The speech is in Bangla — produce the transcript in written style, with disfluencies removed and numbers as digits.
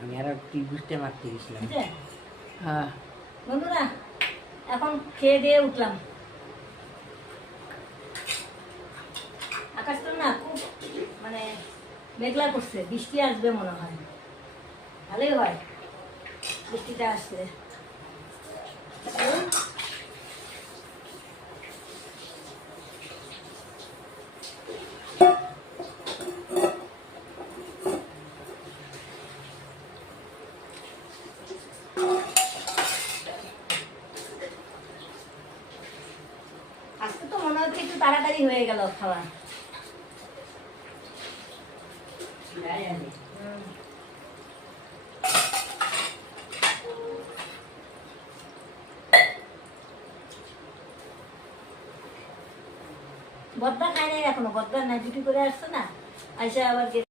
আমি আর ত্রিভুজটা মারতে গেছিলাম। হ্যাঁ বন্ধুরা এখন খেয়ে দিয়ে উঠলাম। আকাশটা না খুব মানে মেঘলা করছে, বৃষ্টি আসবে মনে হয়। ভালোই হয় বৃষ্টিটা আসলে। আজকে তো মনে হচ্ছে একটু তাড়াতাড়ি হয়ে গেল খাওয়া। বদ্দা খায় নাই এখনো, বদ্দা না ডিউটি করে আসছে না, আইসা আবার